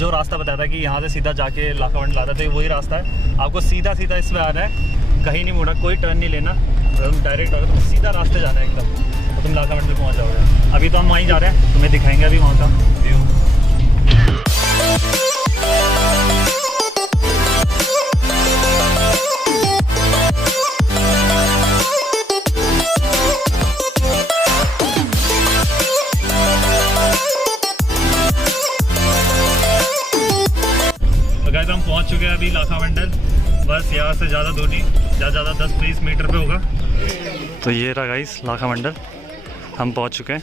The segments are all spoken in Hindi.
जो रास्ता बताया था कि यहाँ से सीधा जाके लाखावंड लाता था, वही रास्ता है। आपको सीधा सीधा इसमें आना है, कहीं नहीं मुड़ना, कोई टर्न नहीं लेना, तुम डायरेक्ट अगर तुम सीधा रास्ते जाना है एकदम, तो तुम लाखावंड में पहुँच जाओगे। अभी तो हम वहीं जा रहे हैं, तुम्हें दिखाएंगे अभी वहाँ का व्यू। हम पहुंच चुके हैं अभी लाखावंडल, बस यहाँ से ज़्यादा दूर नहीं, ज़्यादा 10-20 मीटर पे होगा। तो ये रहा गाइस लाखावंडल, हम पहुंच चुके हैं।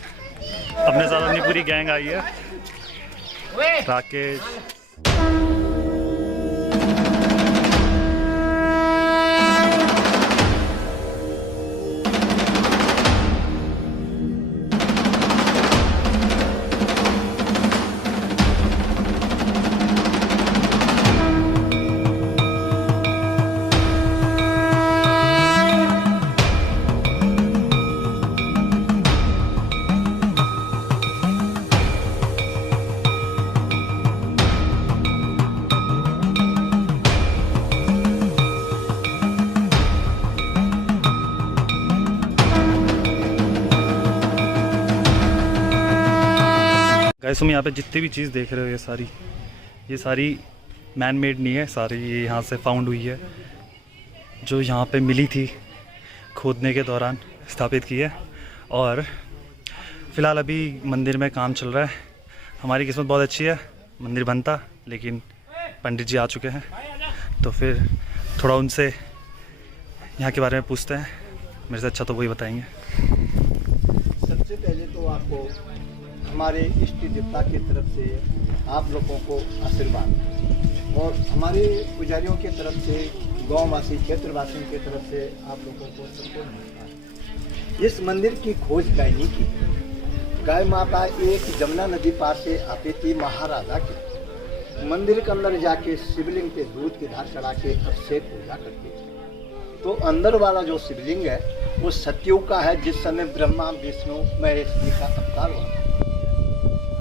अपने साथ अपनी पूरी गैंग आई है, राकेश, गाइस तुम यहाँ पे जितनी भी चीज़ देख रहे हो ये सारी मैन मेड नहीं है, सारी ये यहाँ से फाउंड हुई है, जो यहाँ पे मिली थी खोदने के दौरान स्थापित की है। और फ़िलहाल अभी मंदिर में काम चल रहा है। हमारी किस्मत बहुत अच्छी है, मंदिर बनता, लेकिन पंडित जी आ चुके हैं, तो फिर थोड़ा उनसे यहाँ के बारे में पूछते हैं। मेरे से अच्छा तो वही बताएंगे। सबसे पहले तो आपको हमारे इष्ट देवता की तरफ से आप लोगों को आशीर्वाद, और हमारे पुजारियों की तरफ से, गांववासी क्षेत्रवासियों की तरफ से आप लोगों को सबको नमस्कार। इस मंदिर की खोज गाय ने की। गाय माता एक जमुना नदी पार से आती थी, महाराजा के मंदिर के अंदर जाके शिवलिंग पे दूध की धार चढ़ा के अभिषेक पूजा करती थी। तो अंदर वाला जो शिवलिंग है वो सतयुग का है, जिस समय ब्रह्मा विष्णु महेश जी का अवतार हुआ।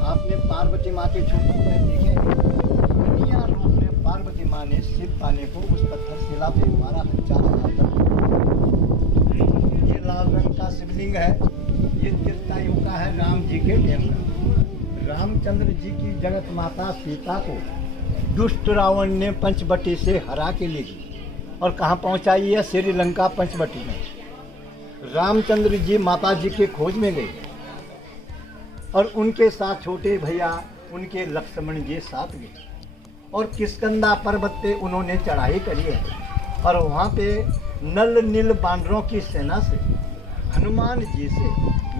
आपने पार्वती माँ के छोटे पैर देखे, कन्या रूप में पार्वती माँ ने शिव पाने को उस पत्थर शिला पे 12,000 साल तक। ये लाल रंग का शिवलिंग है, ये त्रेतायुग का है, राम जी के टाइम का। रामचंद्र जी की जगत माता सीता को दुष्ट रावण ने पंचवटी से हरा के ले गई और कहाँ पहुँचाई है? श्रीलंका पंचवटी में। रामचंद्र जी माता जी के खोज में गए और उनके साथ छोटे भैया उनके लक्ष्मण जी साथ गए और किष्किंधा पर्वत पे उन्होंने चढ़ाई करी है। और वहाँ पे नल नील बानरों की सेना से हनुमान जी से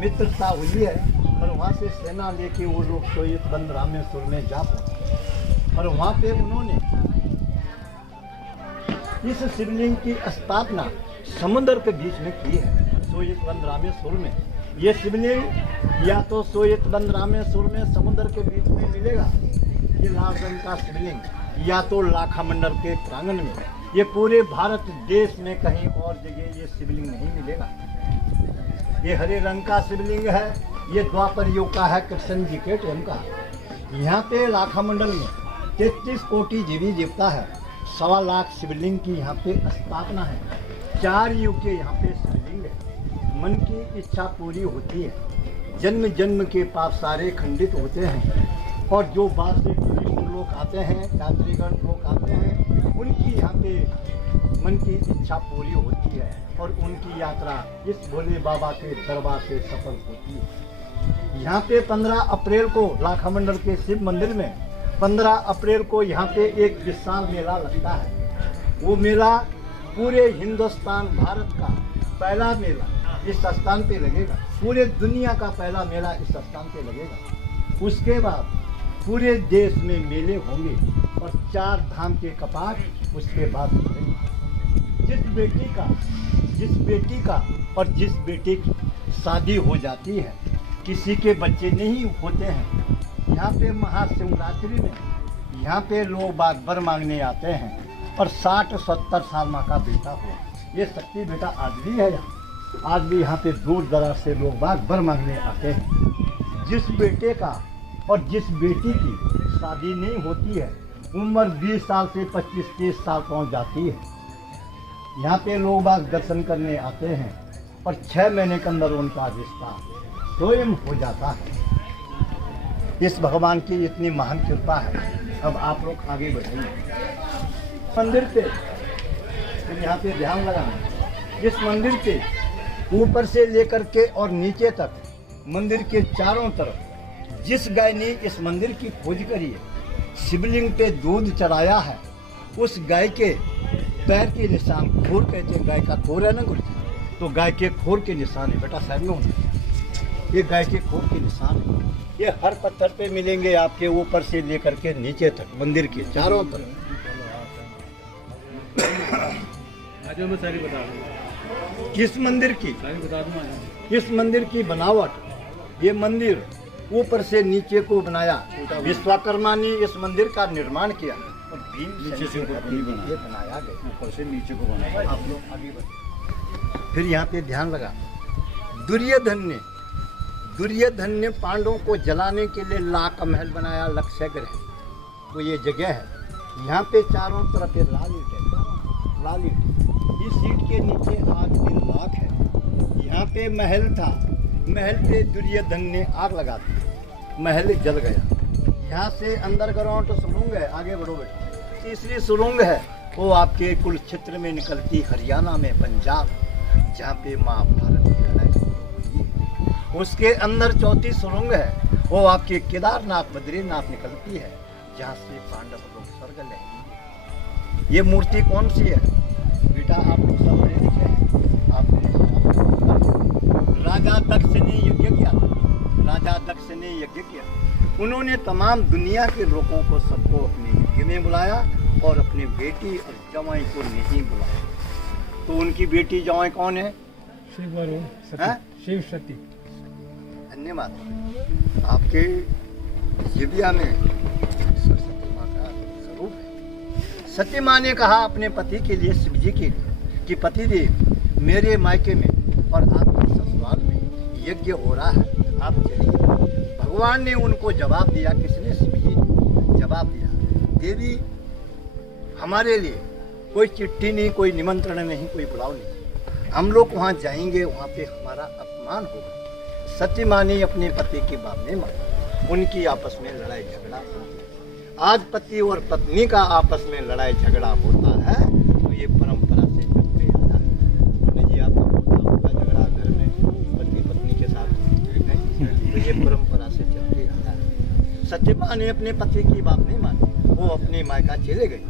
मित्रता हुई है और वहाँ से सेना लेके वो लोग सोयतबंद रामेश्वर में जा पहुँचे। और वहाँ पे उन्होंने इस शिवलिंग की स्थापना समुद्र के बीच में की है, सोयतबंद रामेश्वर में। ये शिवलिंग या तो सोयतबंद रामेश्वर में समुद्र के बीच में मिलेगा, ये लाल रंग का शिवलिंग, या तो लाखामंडल के प्रांगण में। ये पूरे भारत देश में कहीं और जगह ये शिवलिंग नहीं मिलेगा। ये हरे रंग का शिवलिंग है, ये द्वापर युग का है, कृष्ण जी के टाइम का। यहाँ पे लाखामंडल में 33 कोटि जीवी जीवता है, 1.25 लाख शिवलिंग की यहाँ पे स्थापना है। 4 युग के यहाँ पे शिवलिंग है। मन की इच्छा पूरी होती है, जन्म जन्म के पाप सारे खंडित होते हैं। और जो बाहर से टूरिस्ट लोग आते हैं, यात्रीगण लोग आते हैं, उनकी यहाँ पे मन की इच्छा पूरी होती है और उनकी यात्रा इस भोले बाबा के दरबार से सफल होती है। यहाँ पे 15 अप्रैल को लाखामंडल के शिव मंदिर में 15 अप्रैल को यहाँ पे एक विशाल मेला लगता है। वो मेला पूरे हिंदुस्तान भारत का पहला मेला इस स्थान पे लगेगा, पूरे दुनिया का पहला मेला इस स्थान पे लगेगा। उसके बाद पूरे देश में मेले होंगे और 4 धाम के कपाट उसके बाद खुलेंगे। जिस बेटी का और जिस बेटे की शादी हो जाती है, किसी के बच्चे नहीं होते हैं, यहाँ पे महाशिवरात्रि में यहाँ पे लोग बाग बर मांगने आते हैं और 60-70 साल माँ का बेटा हो। ये शक्ति बेटा आज भी है यहाँ, आज भी यहाँ पे दूर दराज से लोग बाग बर मांगने आते हैं। जिस बेटे का और जिस बेटी की शादी नहीं होती है, उम्र 20 साल से 25-30 साल पहुंच जाती है। यहाँ पे लोग बाग दर्शन करने आते हैं और 6 महीने के अंदर उनका रिश्ता स्वयं हो जाता है। इस भगवान की इतनी महान कृपा है। अब आप लोग आगे बढ़ेंगे मंदिर पे, तो यहाँ पे ध्यान लगाना। इस मंदिर के ऊपर से लेकर के और नीचे तक मंदिर के चारों तरफ जिस गाय ने इस मंदिर की खोज करी है, शिवलिंग पे दूध चढ़ाया है, उस गाय के पैर के निशान, खोर कहते हैं, गाय का खोर है ना गुरु जी, तो गाय के खोर के निशान है बेटा साहब में, ये गाय के खोर के निशान है। ये हर पत्थर पे मिलेंगे आपके, ऊपर से लेकर के नीचे तक मंदिर के चारों तरफ। मैं सारी बता दूँ, किस मंदिर की? सारी बता दूँ। इस मंदिर की बनावट, ये मंदिर ऊपर से नीचे को बनाया, विश्वकर्मा ने इस मंदिर का निर्माण किया और नीचे से ये बनाया गया, ऊपर से नीचे को बनाया। आप लोग आगे बढ़े। फिर यहाँ पे ध्यान लगा, दुर्योधन ने पांडवों को जलाने के लिए लाख महल बनाया, लक्ष्यगृह, तो ये जगह है। यहाँ पे चारों तरफ ये लाल ईंट है, लाल ईंट। इस ईंट के नीचे आज दिन लाख है। यहाँ पे महल था, महल पे दुर्योधन ने आग लगा दी, महल जल गया। यहाँ से अंडरग्राउंड सुरंग है, आगे बढ़ो बेटा। तीसरी सुरंग है वो आपके कुरुक्षेत्र में निकलती, हरियाणा में, पंजाब, जहाँ पे महाभारत की लड़ाई। उसके अंदर चौथी सुरंग है वो आपके केदारनाथ, बद्रीनाथ निकलती है, जहाँ से पांडव लोग स्वर्ग लेंगे। ये मूर्ति कौन सी है बेटा? आप लोग सब पढ़े लिखे हैं, आपने राजा दक्ष ने यज्ञ किया था, राजा दक्ष ने यज्ञ किया। उन्होंने तमाम दुनिया के लोगों को, सबको अपने यज्ञ में बुलाया और अपनी बेटी और जवाई को नहीं बुलाया। तो उनकी बेटी जवाई कौन है? शिव और शिव सती। धन्यवाद। आपके जिबिया में सरस्वती माँ का स्वरूप है। सती माँ ने कहा अपने पति के लिए, शिव जी के लिए, कि पति देव मेरे मायके में और आपके ससुराल में यज्ञ हो रहा है, आप चलिए। भगवान ने उनको जवाब दिया, किसने? शिव जी ने जवाब दिया, देवी हमारे लिए कोई चिट्ठी नहीं, कोई निमंत्रण नहीं, कोई बुलाव नहीं, हम लोग वहाँ जाएंगे, वहाँ पे हमारा अपमान होगा। सती माँ ने अपने पति की बात नहीं मानी, उनकी आपस में लड़ाई झगड़ा हो। आज पति और पत्नी का आपस में लड़ाई झगड़ा होता है तो ये परंपरा से चलते आया है। जी आपका होता झगड़ा घर में पति पत्नी के साथ नहीं, तो ये परंपरा से चलते आया है। सती माँ ने अपने पति की बात नहीं मानी, वो अपनी मायका चले गई।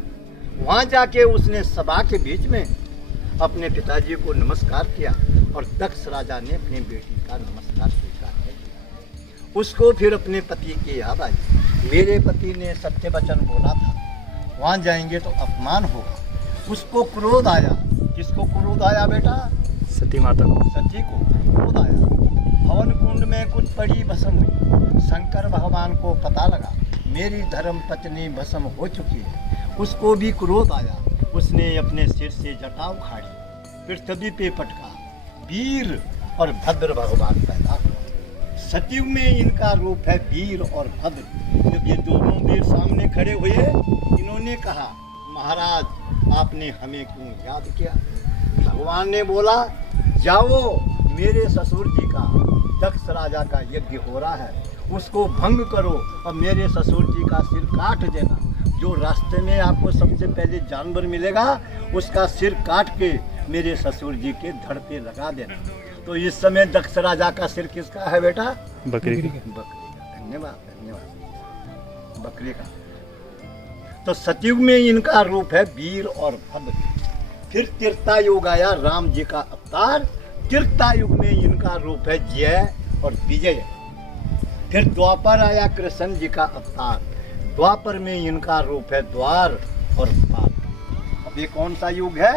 वहाँ जाके उसने सभा के बीच में अपने पिताजी को नमस्कार किया और दक्ष राजा ने अपनी बेटी का नमस्कार स्वीकार किया। उसको फिर अपने पति की याद आई, मेरे पति ने सत्य वचन बोला था, वहाँ जाएंगे तो अपमान होगा। उसको क्रोध आया। किसको क्रोध आया बेटा? सती माता को। सती को क्रोध आया। हवन कुंड में कुछ पड़ी भस्म हुई। शंकर भगवान को पता लगा मेरी धर्म पत्नी भस्म हो चुकी है, उसको भी क्रोध आया। उसने अपने सिर से जटा उखाड़ी, पृथ्वी पे पटका, वीर और भद्र भगवान पैदा हुआ। सतयुग में इनका रूप है वीर और भद्र। जब ये दोनों वीर सामने खड़े हुए, इन्होंने कहा महाराज आपने हमें क्यों याद किया? भगवान ने बोला जाओ, मेरे ससुर जी का, दक्ष राजा का यज्ञ हो रहा है, उसको भंग करो और मेरे ससुर जी का सिर काट देना। जो रास्ते में आपको सबसे पहले जानवर मिलेगा उसका सिर काट के मेरे ससुर जी के धड़ पे लगा देना। तो इस समय दक्ष राजा का सिर किसका है बेटा? बकरी का। बकरी का। धन्यवाद धन्यवाद। बकरी का। तो सतयुग में इनका रूप है वीर और भद्र। फिर त्रेता युग आया, राम जी का अवतार। त्रेता युग में इनका रूप है जय और विजय। फिर द्वापर आया, कृष्ण जी का अवतार। द्वापर में इनका रूप है द्वार और पार। अब ये कौन सा युग है?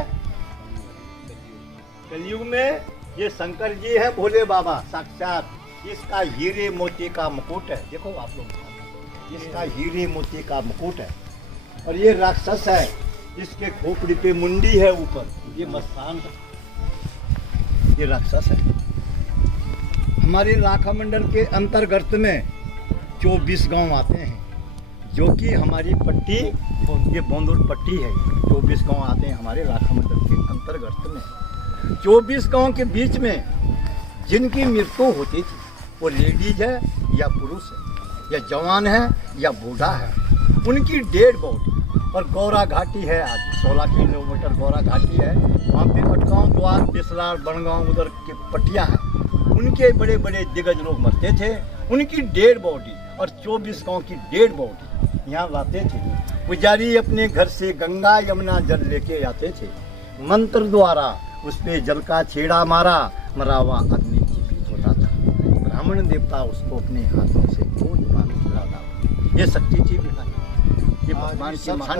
कलयुग में ये शंकर जी है, भोले बाबा साक्षात। इसका हीरे मोती का मुकुट है, देखो आप लोग, इसका हीरे मोती का मुकुट है। और ये राक्षस है, इसके खोपड़ी पे मुंडी है ऊपर, ये मस्तान, ये राक्षस है। हमारे लाखा मंडल के अंतर्गत में 24 गांव आते हैं। जो कि हमारी पट्टी ये बोंदुर पट्टी है। 24 गांव आते हैं हमारे लाखा मंडल के अंतर्गत में। 24 गांव के बीच में जिनकी मृत्यु होती थी वो लेडीज है या पुरुष है या जवान है या बूढ़ा है, उनकी डेड बॉडी। और गौरा घाटी है, आज 16 किलोमीटर गौरा घाटी है, वहाँ पे अटकांव द्वार बिसलार बनगांव उधर के पट्टियाँ हैं, उनके बड़े बड़े दिग्गज लोग मरते थे, उनकी डेड बॉडी और 24 गांव की डेड बॉडी यहाँ लाते थे। पुजारी अपने घर से गंगा यमुना जल लेके आते थे, मंत्र द्वारा उस पे जल का छेड़ा मारा, मरावा अग्नि जीवित होता था। ब्राह्मण देवता उसको अपने हाथों से खोद पानी खिलाता। ये शक्ति थी बेटा, ये भगवान की महान,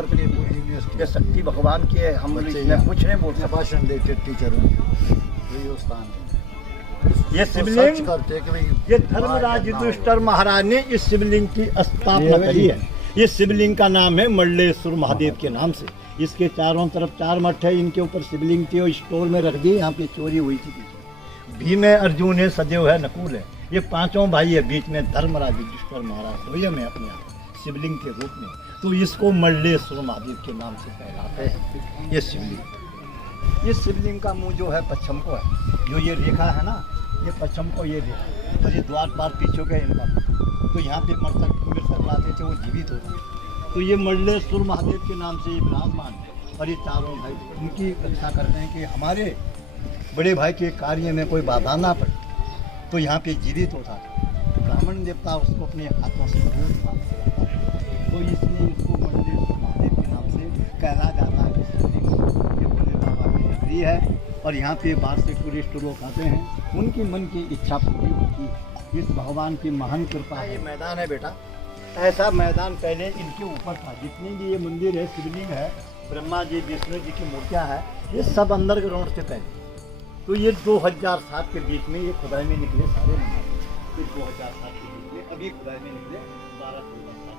ये शक्ति भगवान की है। हम इसमें कुछ नहीं बोल सकते। भाषण देते टीचरों ये स्थान है। ये शिवलिंग करते कि ये धर्मराज युधिष्ठिर महाराज ने इस शिवलिंग की स्थापना करी है। ये शिवलिंग का नाम है मल्लेश्वर महादेव के नाम से। इसके चारों तरफ 4 मठ है, इनके ऊपर शिवलिंग थी और स्टोर में रख दी। यहाँ पे चोरी हुई थी पीछे। भीम है, अर्जुन है, सदैव है, नकुल है, ये 5 भाई है। बीच में धर्मराज युधिष्ठिर महाराज स्वयं है अपने यहाँ शिवलिंग के रूप में। तो इसको मल्लेश्वर महादेव के नाम से कहलाते हैं ये शिवलिंग। ये शिवलिंग का मुंह जो है पश्चिम को है, जो ये रेखा है ना, ये पश्चिम को ये रेखा, और ये द्वार पार पीछे के इनका। तो यहाँ पे मृतक लाते थे, वो जीवित होते। तो ये मल्लेश्वर महादेव के नाम से ये विराजमान है। और ये चारों भाई उनकी रक्षा करते हैं कि हमारे बड़े भाई के कार्य में कोई बाधा ना पड़े। तो यहाँ पे जीवित होता था। ब्राह्मण देवता उसको अपने हाथों से तो इसलिए इसको मल्लेश्वर महादेव के नाम से कहला जाता है। ये भोले बाबा की नगरी है और यहाँ पे बाहर से टूरिस्ट लोग आते हैं, उनकी मन की इच्छा पूरी होती है। इस भगवान की महान कृपा। ये मैदान है बेटा, ऐसा मैदान पहले इनके ऊपर था। जितने भी ये मंदिर है, शिवलिंग है, ब्रह्मा जी विष्णु जी की मूर्तियाँ हैं, ये सब अंडरग्राउंड से पहले। तो ये 2007 के बीच में ये खुदाई में निकले सारे मंदिर। फिर 2007 के बीच में अभी खुदाई में निकले 12-13 साल।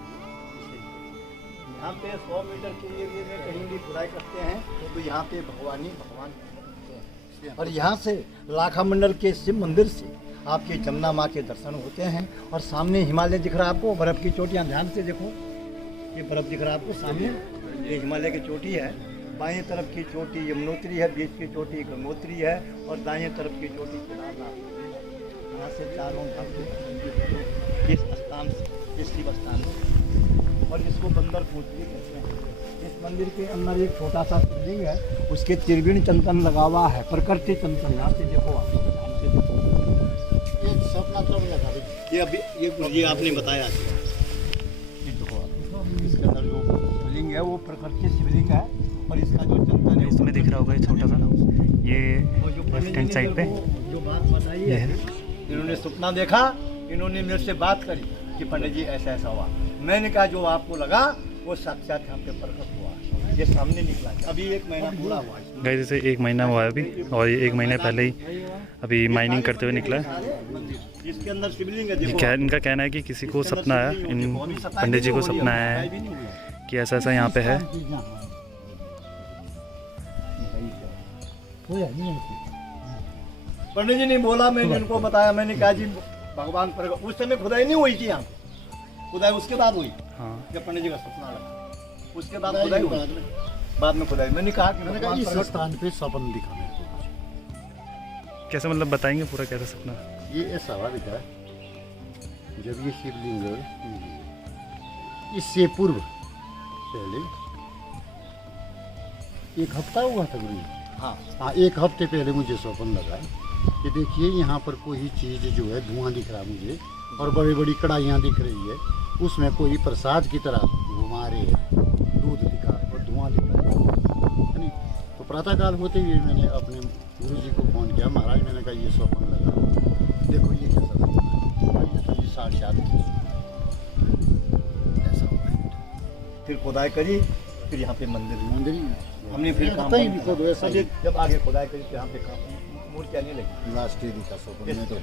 यहाँ पे 100 मीटर के एरिए में कहीं भी खुदाई करते हैं तो यहाँ पे भगवान होते हैं। और यहाँ से लाखा मंडल के शिव मंदिर से आपके जमुना माँ के दर्शन होते हैं। और सामने हिमालय दिख रहा है आपको, बर्फ़ की चोटियाँ, ध्यान से देखो, ये बर्फ़ दिख रहा है आपको सामने, ये हिमालय की चोटी है। बाएं तरफ की चोटी यमुनोत्री है, बीच की चोटी गंगोत्री है और दाएं तरफ की चोटी केदारनाथ। यहाँ से चारों भक्त इस स्थान से, इस शिव स्थान से, और इसको बंदर पूछ भी कहते हैं। इस मंदिर के अंदर एक छोटा सा शिवलिंग है, उसके त्रिवेणी चंदन लगा हुआ है, प्रकृति चंदन। यहाँ से देखो आप, एक सपना तरफ लगा ये अभी ये आपने बताया। ये देखो आप, इसके अंदर जो शिवलिंग है वो प्रकृति शिवलिंग है और इसका जो चंदन है इसमें दिख रहा होगा ये छोटा सा, ये लेफ्ट हैंड साइड पे जो बात बताई है, इन्होंने सपना देखा, इन्होंने मेरे से बात करी कि पंडित जी ऐसा ऐसा हुआ। मैंने कहा जो आपको लगा वो साक्षात यहाँ पे प्रकट हुआ, ये सामने निकला। अभी 1 महीना पूरा हुआ है। गाइस जैसे 1 महीना हुआ है अभी, और ये 1 महीने पहले ही अभी माइनिंग करते हुए निकला है। इसके अंदर शिवलिंग है, ये देखो। इनका कहना है कि किसी को सपना आया, इन पंडित जी को सपना आया है कि ऐसा ऐसा यहाँ पे है। पंडित जी ने बोला, मैंने उनको बताया, मैंने कहा जी भगवान पर उस समय खुदाई नहीं हुई थी यहाँ पे, खुदाई उसके बाद हुई। हाँ, जब पंडित जी का सपना लगा उसके बाद खुदाई हुई, बाद में खुदाई। मैंने कहा कि भगवान इस प्रकट स्थान पे सपन दिखा मेरे को। कैसे मतलब बताएंगे पूरा कैसा सपना? ये ऐसा हुआ बेटा, जब ये शिवलिंग इससे पूर्व पहले 1 हफ्ता हुआ था गुरु। हाँ, 1 हफ्ते पहले मुझे स्वप्न लगा कि देखिए यहाँ पर कोई चीज़ जो है धुआं दिख रहा मुझे, और बड़ी बड़ी कढ़ाइयाँ दिख रही है, उसमें कोई प्रसाद की तरह घुमा रहे हैं, दूध दिखा और धुआं दिख रहा है नहीं। तो प्रातःकाल होते हुए मैंने अपने गुरु जी को फ़ोन किया, महाराज मैंने कहा ये स्वप्न लगा, देखो ये कैसा सपना है। ये तो जी साक्षात ऐसा हुआ है। फिर खुदाई करी, फिर यहाँ पे मंदिर हमने फिर काम ही लिखो दो ऐसा ही। जब आगे खुदाई करी तो यहाँ पे मूर्तियाँ नहीं लगी। लास्ट ईयर का स्वप्न में तो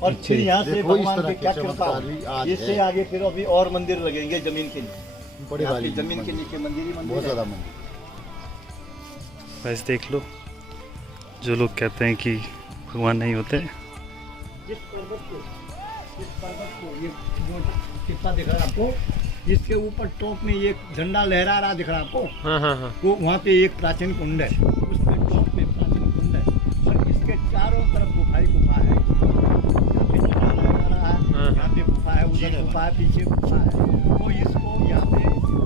और फिर यहाँ से देखो इस भगवान तरह की क्या के कृपा चमत्कार भी आज हुई। इससे है। आगे फिर अभी और मंदिर लगेंगे जमीन के लिए, बड़े यहाँ वाली पे जमीन के नीचे मंदिर ही मंदिर बहुत है। ज़्यादा मंदिर। वैसे देख लो, जो लोग कहते हैं कि भगवान नहीं होते, इस पर्वत को ये जो कितना दिख रहा है आपको, इसके ऊपर टॉप में एक झंडा लहरा रहा दिख रहा आपको, हाँ हाँ हाँ। वो वहाँ पे एक प्राचीन कुंड है, उसके टॉप में प्राचीन कुंड है और इसके चारों तरफ गुफा है। यहाँ पे झंडा लहरा रहा है, यहाँ पे गुफा है, उधर गुफा है, पीछे गुफा है। तो इसको यहाँ पे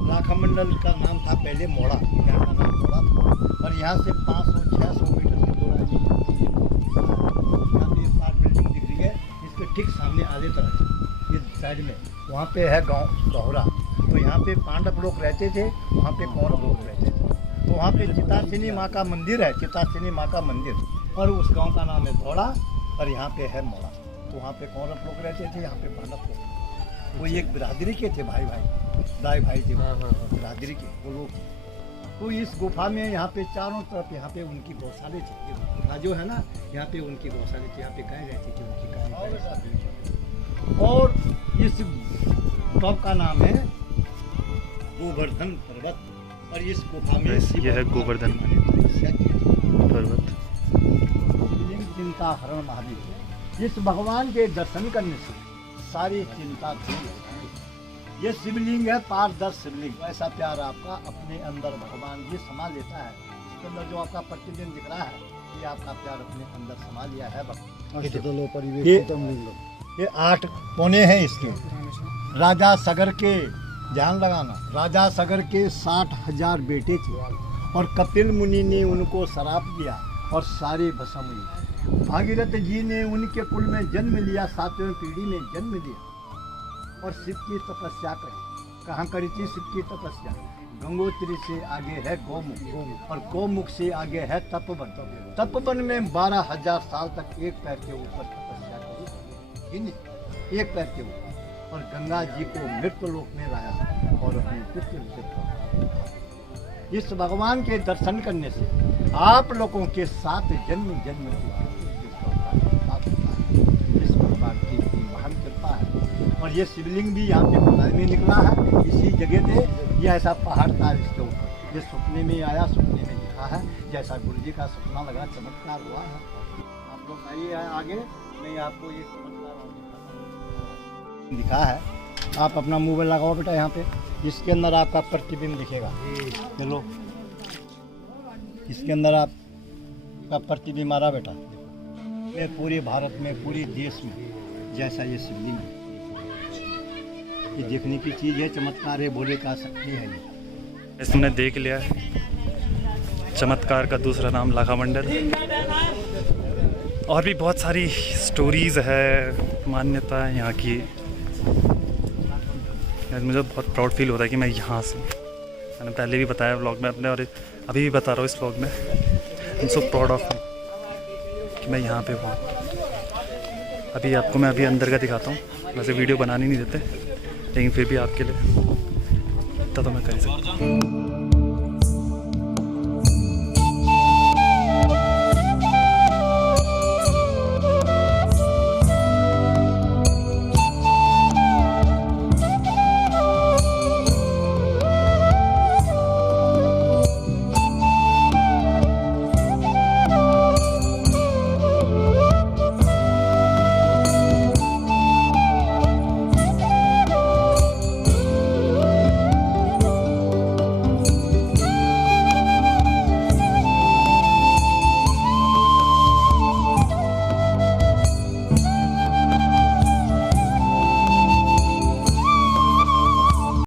लाखामंडल का नाम था पहले मोड़ा, यहाँ का नाम मोड़ा था। और यहाँ से 500-600 मीटर की दूरी यहाँ पे एक पार्क बिल्डिंग दिख रही है, इसके ठीक सामने आगे तरफ ये साइड में वहाँ पे है गांव गौरा। तो यहाँ पे पांडव लोग रहते थे, वहाँ पे कौरव लोग रहते थे। तो वहाँ पे चितासिनी माँ का मंदिर है, चितासिनी माँ का मंदिर, और उस गांव का नाम है घोड़ा और यहाँ पे है मोड़ा। तो वहाँ पे कौरव लोग रहते थे, यहाँ पे पांडव लोग। वो एक बिरादरी के थे, भाई दाई भाई थे बिरादरी के वो लोग। तो इस गुफा में यहाँ पे चारों तरफ यहाँ पे उनकी गौशाले थी। ये गुफा जो है ना, यहाँ पे उनकी गौशाले थी, यहाँ पे गाय रहती थी, उनकी गाय। और इस टॉप का नाम है गोवर्धन पर्वत। और इस गुफा में यह है गोवर्धन पर्वत। चिंता हरण महादेव। इस भगवान के दर्शन करने से सारी चिंता दूर हो जाएगी। ये शिवलिंग है, पारदर्श शिवलिंग। ऐसा प्यार आपका अपने अंदर भगवान जी समा लेता है। इसके अंदर जो आपका प्रतिदिन दिख रहा है, ये आपका प्यार अपने अंदर समा लिया है ये 8 कोने हैं इसके। राजा सगर के, ध्यान लगाना, राजा सगर के 60,000 बेटे थे और कपिल मुनि ने उनको श्राप दिया और सारे भस्म हुए। भागीरथ जी ने उनके कुल में जन्म लिया, 7वीं पीढ़ी में जन्म लिया और शिव की तपस्या करी। कहाँ करी थी शिव की तपस्या? गंगोत्री से आगे है गौमुख और गौमुख से आगे है तपोवन। तपोवन में 12,000 साल तक एक पैर के ऊपर तपस्या करी, एक पैर के ऊपर। और गंगा जी को मृत्यु लोक में लाया और अपने पुत्र से प्राप्त। इस भगवान के दर्शन करने से आप लोगों के साथ जन्म जन्म इस भगवान की महान कृपा है। और ये शिवलिंग भी यहाँ पे खुदाई में निकला है, इसी जगह पे। ये ऐसा पहाड़ था इसके ऊपर, ये सपने में आया, सपने में दिखा है, जैसा गुरु जी का सपना लगा, चमत्कार हुआ है। आप लोग आइए आगे, मैं आपको ये चमत्कार दिखा है। आप अपना मोबाइल लगाओ बेटा यहाँ पे, इसके अंदर आपका प्रतिबिंब दिखेगा। चलो इसके अंदर आपका प्रतिबिंब आ रहा बेटा। देखो पूरे भारत में, पूरे देश में जैसा ये शिवलिंग है, ये देखने की चीज़ है, चमत्कार है, बोले का शक्ति है। इसने देख लिया चमत्कार का दूसरा नाम लाखामंडल। और भी बहुत सारी स्टोरीज़ है, मान्यता है यहाँ की। मुझे बहुत प्राउड फील होता है कि मैं यहाँ से, मैंने पहले भी बताया व्लॉग में अपने और अभी भी बता रहा हूँ इस व्लॉग में। I am so proud of कि मैं यहाँ पे हूँ। अभी आपको मैं अभी अंदर का दिखाता हूँ। वैसे वीडियो बनाने नहीं देते, लेकिन फिर भी आपके लिए इतना तो मैं कर सकता हूँ।